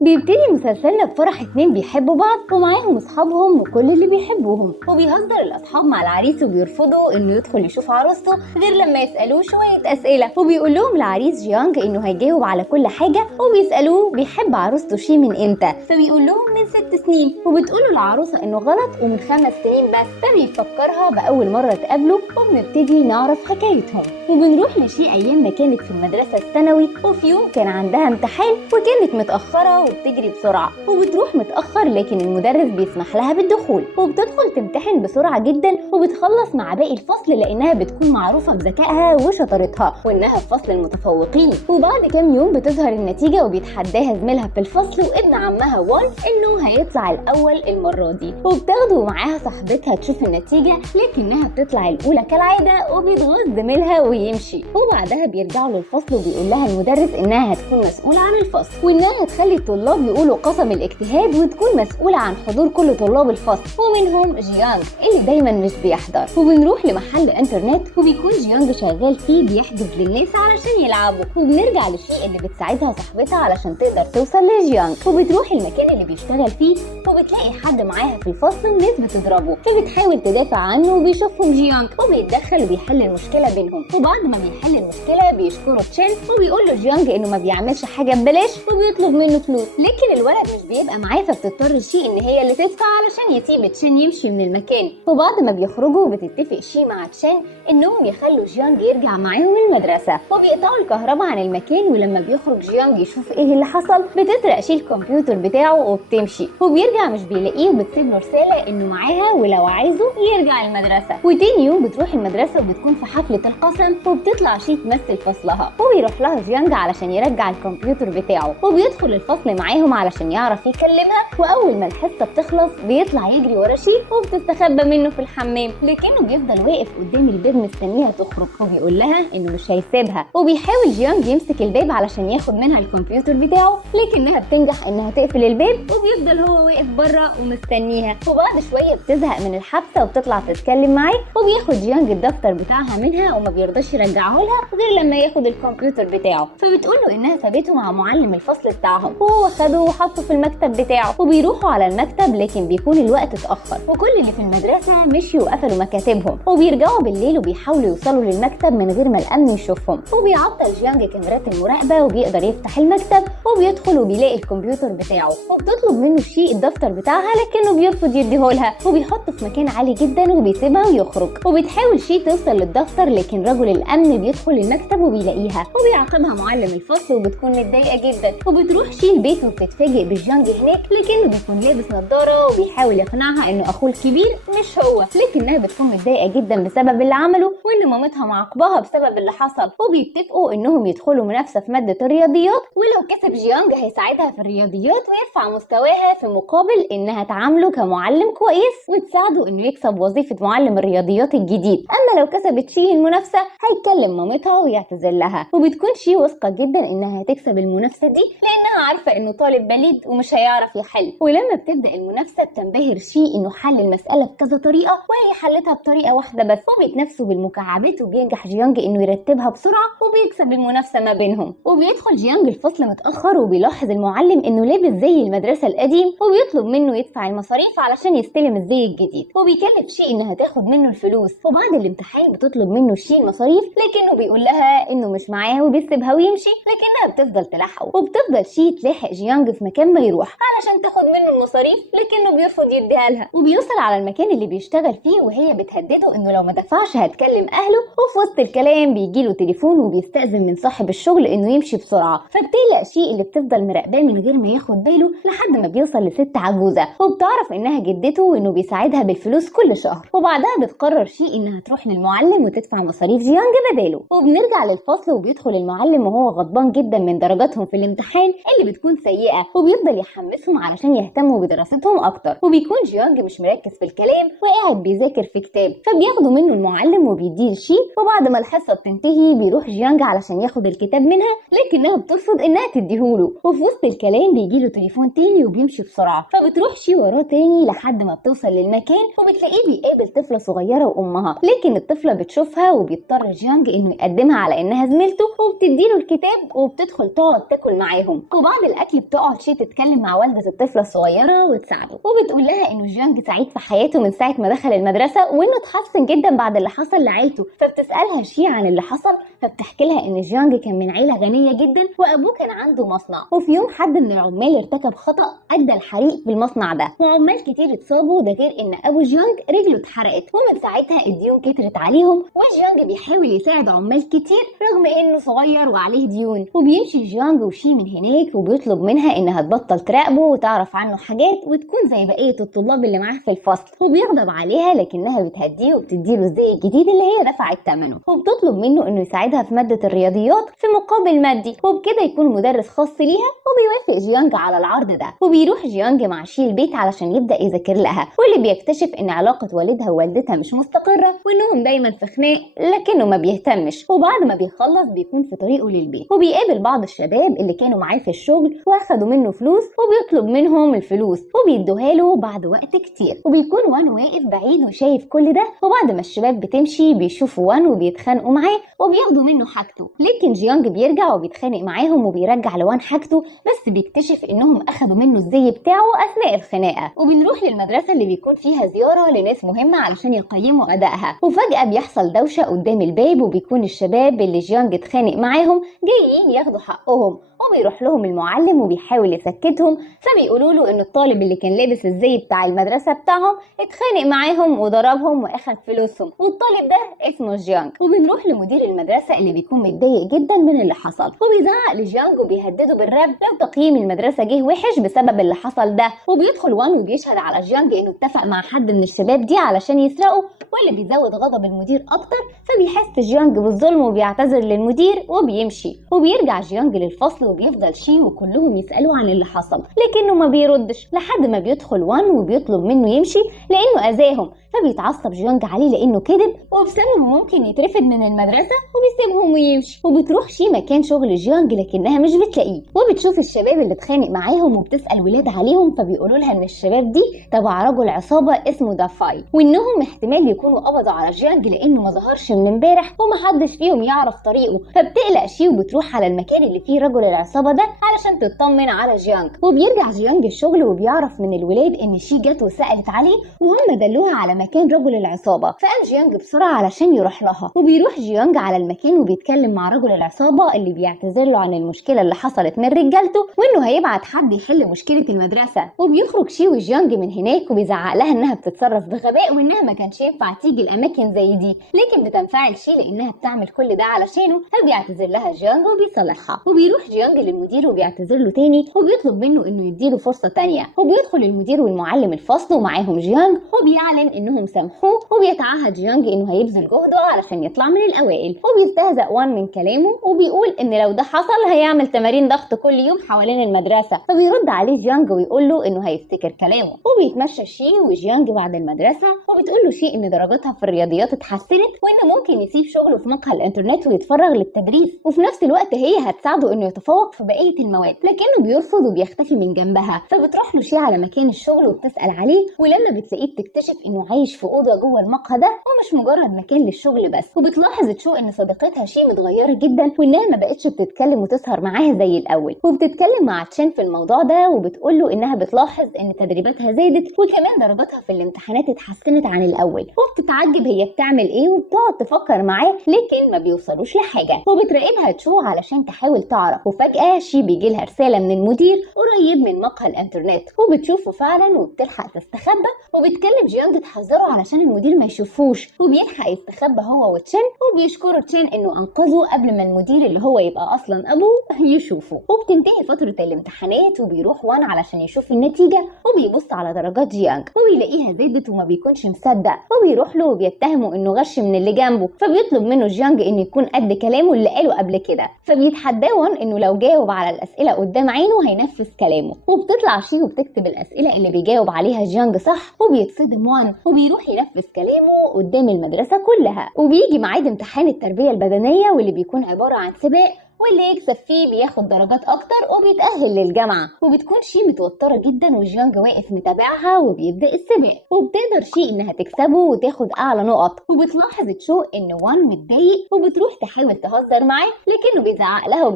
بيبتدي مسلسلنا بفرح اتنين بيحبوا بعض ومعاهم اصحابهم وكل اللي بيحبوهم، وبيهزر الاصحاب مع العريس وبيرفضوا انه يدخل يشوف عروسته غير لما يسالوه شويه اسئله. وبيقول لهم العريس جيانج انه هيجاوب على كل حاجه، وبيسالوه بيحب عروسته شي من امتى، فبيقول لهم من 6 سنين. وبتقوله العروسه انه غلط ومن 5 سنين بس، فبيفكرها باول مره اتقابلوا. وبنبتدي نعرف حكايتهم وبنروح لشي ايام ما كانت في المدرسه الثانوي. وفي يوم كان عندها امتحان وكانت متاخره وبتجري بسرعه، وبتروح متاخر لكن المدرس بيسمح لها بالدخول، وبتدخل تمتحن بسرعه جدا وبتخلص مع باقي الفصل لانها بتكون معروفه بذكائها وشطارتها وانها في فصل المتفوقين. وبعد كام يوم بتظهر النتيجه وبيتحداها زميلها في الفصل وابن عمها وان انه هيطلع الاول المره دي، وبتاخده معاها صاحبتها تشوف النتيجه لكنها بتطلع الاولى كالعاده، وبيتغاظ زميلها ويمشي. وبعدها بيرجعوا للفصل وبيقول لها المدرس انها هتكون مسؤوله عن الفصل، وانها هتخلي الطلاب يقولوا قسم الاجتهاد وتكون مسؤوله عن حضور كل طلاب الفصل ومنهم جيانج اللي دايما مش بيحضر. وبنروح لمحل انترنت وبيكون جيانج شغال فيه بيحجز للناس علشان يلعبوا. وبنرجع للشيء اللي بتساعدها صاحبتها علشان تقدر توصل لجيانج، وبتروح المكان اللي بيشتغل فيه وبتلاقي حد معاها في الفصل وناس بتضربه، فبتحاول تدافع عنه وبيشوفهم جيانج وبيتدخل وبيحل المشكله بينهم. وبعد ما بيحل المشكله بيشكره تشين وبيقول له جيانج انه ما بيعملش حاجه ببلاش وبيطلب منه فلوس، لكن الولد مش بيبقى معاه فبتضطر شي ان هي اللي تدفع علشان يسيب تشين يمشي من المكان. وبعد ما بيخرجوا بتتفق شي مع تشين انهم يخلوا جيانج يرجع معاهم المدرسه، وبيقطعوا الكهرباء عن المكان. ولما بيخرج جيانج يشوف ايه اللي حصل بتسرق شي الكمبيوتر بتاعه وبتمشي، وبيرجع مش بيلاقيه وبتسيب له رساله انه معاها ولو عايزه يرجع المدرسه. وتاني يوم بتروح المدرسه وبتكون في حفله القسم، وبتطلع شي تمثل فصلها، وبيروح لها جيانج علشان يرجع الكمبيوتر بتاعه، وبيدخل الفصل معاهم علشان يعرف يكلمها. واول ما الحصه بتخلص بيطلع يجري ورا شي وبتستخبى منه في الحمام، لكنه بيفضل واقف قدام الباب مستنيها تخرج وبيقول لها انه مش هيسيبها. وبيحاول جيانج يمسك الباب علشان ياخد منها الكمبيوتر بتاعه لكنها بتنجح انها تقفل الباب، وبيفضل هو واقف بره ومستنيها. وبعد شويه بتزهق من الحبسه وبتطلع تتكلم معاه، وبياخد جيانج الدفتر بتاعها منها وما بيرضاش يرجعه لها غير لما ياخد الكمبيوتر بتاعه. فبتقول له انها سابته مع معلم الفصل بتاعهم، وهو خده وحطه في المكتب بتاعه. وبيروحوا على المكتب لكن بيكون الوقت اتاخر وكل اللي في المدرسه مشيوا وقفلوا مكاتبهم، وبيرجعوا بالليل وبيحاولوا يوصلوا للمكتب من غير ما الامن يشوفهم. وبيعطل جيانج كاميرات المراقبه وبيقدر يفتح المكتب وبيدخل وبيلاقي الكمبيوتر بتاعه، وبتطلب منه شيء الدفتر بتاعها لكنه بيرفض يديهولها، وبيحطه في مكان عالي جدا وبيسيبها ويخرج. وبتحاول شيء توصل للدفتر لكن رجل الامن بيدخل المكتب وبيلاقيها وبيعاقبها معلم الفصل، وبتكون متضايقه جدا. وبتروح شي البيت وبتتفاجئ بجيانج هناك لكنه بيكون لابس نظاره وبيحاول يقنعها انه اخوه الكبير مش هو، لكنها بتكون متضايقه جدا بسبب اللي عمله وان مامتها معاقباها بسبب اللي حصل. وبيتفقوا انهم يدخلوا منافسه في ماده الرياضيات، ولو كسب جيانج هيساعدها في الرياضيات ويرفع مستواها في مقابل انها تعامله كمعلم كويس وتساعده انه يكسب وظيفه معلم الرياضيات الجديد. اما لو كسبت شي المنافسه هيكلم مامتها ويعتذر لها، وبتكون شي واثقه جدا انها هتكسب المنافسه دي لانها عارفه انه طالب بليد ومش هيعرف يحل. ولما بتبدا المنافسه بتنبهر شي انه حل المساله بكذا طريقه وهي حلتها بطريقه واحده بس، وبيتنافسوا بالمكعبات وبينجح جيانج انه يرتبها بسرعه وبيكسب المنافسه ما بينهم. وبيدخل جيانج الفصل متاخر وبيلاحظ المعلم انه لابس زي المدرسه القديم، وبيطلب منه يدفع المصاريف علشان يستلم الزي الجديد، وبيكلف شي انها تاخد منه الفلوس. وبعد الامتحان بتطلب منه شي المصاريف لكنه بيقول لها انه مش معاه وبيسيبها ويمشي، لكنها بتفضل تلحقه. وبتفضل شي تلاحق جيانج في مكان ما يروح علشان تاخد منه المصاريف لكنه بيرفض يديها لها. وبيوصل على المكان اللي بيشتغل فيه وهي بتهدده انه لو ما دفعش هتكلم اهله. وفي وسط الكلام بيجيله تليفون وبيستأذن من صاحب الشغل انه يمشي بسرعه، فبتقلق شي اللي بتفضل مراقباه من غير ما ياخد باله لحد ما بيوصل لست عجوزه وبتعرف انها جدته وانه بيساعدها بالفلوس كل شهر. وبعدها بتقرر شي انها تروح للمعلم وتدفع مصاريف جيانج بداله. وبنرجع للفصل وبيدخل المعلم وهو غضبان جدا من درجاتهم في الامتحان اللي بتكون سيئة، وبيفضل يحمسهم علشان يهتموا بدراستهم أكتر. وبيكون جيانج مش مركز في الكلام وقاعد بيذاكر في كتاب، فبياخدوا منه المعلم وبيديه الشيء. وبعد ما الحصة بتنتهي بيروح جيانج علشان ياخد الكتاب منها، لكنها بترفض إنها تديهوله. وفي وسط الكلام بيجيله تليفون تاني وبيمشي بسرعة، فبتروح شي وراه تاني لحد ما بتوصل للمكان، وبتلاقيه بيقابل طفلة صغيرة وأمها. لكن الطفلة بتشوفها وبيضطر جيانج إنه يقدمها على إنها زميلته، وبتديله الكتاب وبتدخل تقعد تاكل معاهم. وبعد الأكل بتقعد شي تتكلم مع والدة الطفلة الصغيرة وتساعده، وبتقول لها إنه جيانج سعيد في حياته من ساعة ما دخل المدرسة، وإنه اتحسن جدا بعد اللي حصل لعيلته. فبتسألها شي عن اللي حصل، فبتحكي لها إن جيانج كان من عيلة غنية جدا وأبوه كان عنده مصنع، وفي يوم حد من العمال ارتكب خطأ أدى الحريق في المصنع ده، وعمال كتير اتصابوا. ده غير إن أبو جيانج رجله اتحرقت، ومن ساعتها الديون كترت عليهم. وجيانج بيحاول يساعد عمال كتير رغم إنه صغير وعليه ديون. وبيمشي جيانج وشي من هناك، وبيطلب منها إنها تبطل تراقبه وتعرف عنه حاجات وتكون زي بقية الطلاب اللي معاه في الفصل. وبيغضب عليها لكنها بتهديه وبتديله الزي الجديد اللي هي دفعت ثمنه، وبتطلب منه إنه يساعدها في مادة الرياضيات في مقابل مادي، وبكده يكون مدرس خاص ليها. وبيوافق جيانج على العرض ده، وبيروح جيانج مع شي البيت علشان يبدأ يذاكر لها. واللي بيكتشف إن علاقة والدها ووالدتها مش مستقرة، وإنهم دايما في خناق لكنه ما بيهتمش. وبعد ما بيخلص بيكون في طريقه للبيت، وبيقابل بعض الشباب اللي كانوا معاه في الشغل واخدوا منه فلوس، وبيطلب منهم الفلوس وبيدوها له بعد وقت كتير. وبيكون وان واقف بعيد وشايف كل ده. وبعد ما الشباب بتمشي بيشوفوا وان وبيتخانقوا معاه وبياخدوا منه حاجته، لكن جيانج بيرجع وبيتخانق معاهم وبيرجع لوان حاجته، بس بيكتشف انهم اخدوا منه الزي بتاعه اثناء الخناقه. وبنروح للمدرسه اللي بيكون فيها زياره لناس مهمه علشان يقيموا ادائها. وفجاه بيحصل دوشه قدام الباب، وبيكون الشباب اللي جيانج اتخانق معاهم جايين ياخدوا حقهم. وبيروح لهم المعلم وبيحاول يسكتهم، فبيقولوا له ان الطالب اللي كان لابس الزي بتاع المدرسه بتاعهم اتخانق معاهم وضربهم واخد فلوسهم، والطالب ده اسمه جيانج. وبنروح لمدير المدرسه اللي بيكون متضايق جدا من اللي حصل، وبيزعق لجيانج وبيهدده بالرفض لو تقييم المدرسه جه وحش بسبب اللي حصل ده. وبيدخل وان وبيشهد على جيانج انه اتفق مع حد من الشباب دي علشان يسرقه، واللي بيزود غضب المدير اكتر. فبيحس جيانج بالظلم وبيعتذر للمدير وبيمشي. وبيرجع جيانج للفصل وبيفضل شي وكلهم يسألوا عن اللي حصل، لكنه ما بيردش لحد ما بيدخل وان وبيطلب منه يمشي لأنه أذاهم. فبيتعصب جيانج عليه لأنه كذب، وبسببه ممكن يترفد من المدرسة، وبيسيبهم ويمشي. وبتروح شي مكان شغل جيانج لكنها مش بتلاقيه، وبتشوف الشباب اللي اتخانق معاهم وبتسأل ولاد عليهم، فبيقولوا لها إن الشباب دي تبع رجل عصابة اسمه دافاي، وإنهم احتمال يكونوا قبضوا على جيانج لأنه ما ظهرش من امبارح ومحدش فيهم يعرف طريقه. فبتقلق شي وبتروح على المكان اللي فيه رجل العصابة ده علشان تطمن على جيانج. وبيرجع جيانج الشغل وبيعرف من الولاد إن شي جت وسألت عليه، وهم دلوها على مكان رجل العصابة. فقام جيانج بسرعة علشان يروح لها، وبيروح جيانج على المكان وبيتكلم مع رجل العصابة اللي بيعتذر له عن المشكلة اللي حصلت من رجالته، وإنه هيبعت حد يحل مشكلة المدرسة. وبيخرج شي وجيانج من هناك وبيزعق لها إنها بتتصرف بغباء وإنها ما كانش ينفع تيجي الأماكن زي دي، لكن بتنفعل شي لأنها بتعمل كل ده علشانه. فبيعتذر لها جيانج وبيصالحها، وبيروح جيانج للمدير وبيعتذر له تاني وبيطلب منه إنه يديله فرصة تانية. وبيدخل المدير والمعلم الفصل ومعاهم جيانج، وبيعلن إنهم سامحوه، وبيتعهد جيانج إنه هيبذل جهده علشان يطلع من الأوائل. وبيستهزأ وان من كلامه وبيقول إن لو ده حصل هيعمل تمارين ضغط كل يوم حوالين المدرسة. فبيرد عليه جيانج ويقول له إنه هيفتكر كلامه. وبيتمشى شي وجيانج بعد المدرسة، وبتقول له شي إن درجاتها في الرياضيات اتحسنت، وإنه ممكن يسيب شغله في مقهى الإنترنت ويتفرغ للتدريس، وفي نفس الوقت هي هتساعده إنه يتفوق في بقية المواد، لكنه بيرفض وبيختفي من جنبها. فبتروح له شي على مكان الشغل وبتسأل عليه، ولما بتلاقيه بتكتشف إنه عايش في أوضة جوه المقهى ده ومش مجرد مكان للشغل بس. وبتلاحظ تشو إن صديقتها شي متغيرة جدا، وإنها ما بقتش بتتكلم وتسهر معاها زي الأول. وبتتكلم مع تشين في الموضوع ده، وبتقول له إنها بتلاحظ إن تدريباتها زادت وكمان درجاتها في الامتحانات اتحسنت عن الأول. وبتتعجب هي بتعمل إيه، وبتقعد تفكر معاه لكن ما بيوصلوش لحاجة. وبتراقبها تشو علشان تحاول تعرف. وفجأة شي بيجيلها رسالة من المدير قريب من مقهى الإنترنت، وبتشوفه فعلا وبتلحق تستخبى. وبتكلم جيانج تحذره بيهزروا علشان المدير ما يشوفوش، وبيلحق يستخبى هو وتشين، وبيشكروا تشين انه انقذه قبل ما المدير اللي هو يبقى اصلا ابوه يشوفه. وبتنتهي فترة الامتحانات وبيروح وان علشان يشوف النتيجة، وبيبص على درجات جيانج وبيلاقيها زادت وما بيكونش مصدق، وبيروح له وبيتهمه انه غش من اللي جنبه، فبيطلب منه جيانج انه يكون قد كلامه اللي قاله قبل كده، فبيتحداه وان انه لو جاوب على الاسئله قدام عينه هينفذ كلامه. وبتطلع شي وبتكتب الاسئله اللي بيجاوب عليها جيانج صح، وبيتصدم وان وبيروح ينفذ كلامه قدام المدرسه كلها. وبيجي ميعاد امتحان التربيه البدنيه واللي بيكون عباره عن سباق، واللي يكسب فيه بياخد درجات اكتر وبيتأهل للجامعة. وبتكون شي متوترة جدا وجيانج واقف متابعها، وبيبدأ السباق وبتقدر شي انها تكسبه وتاخد اعلى نقط. وبتلاحظ تشو ان وان متضايق وبتروح تحاول تهزر معاه، لكنه بيزعق لها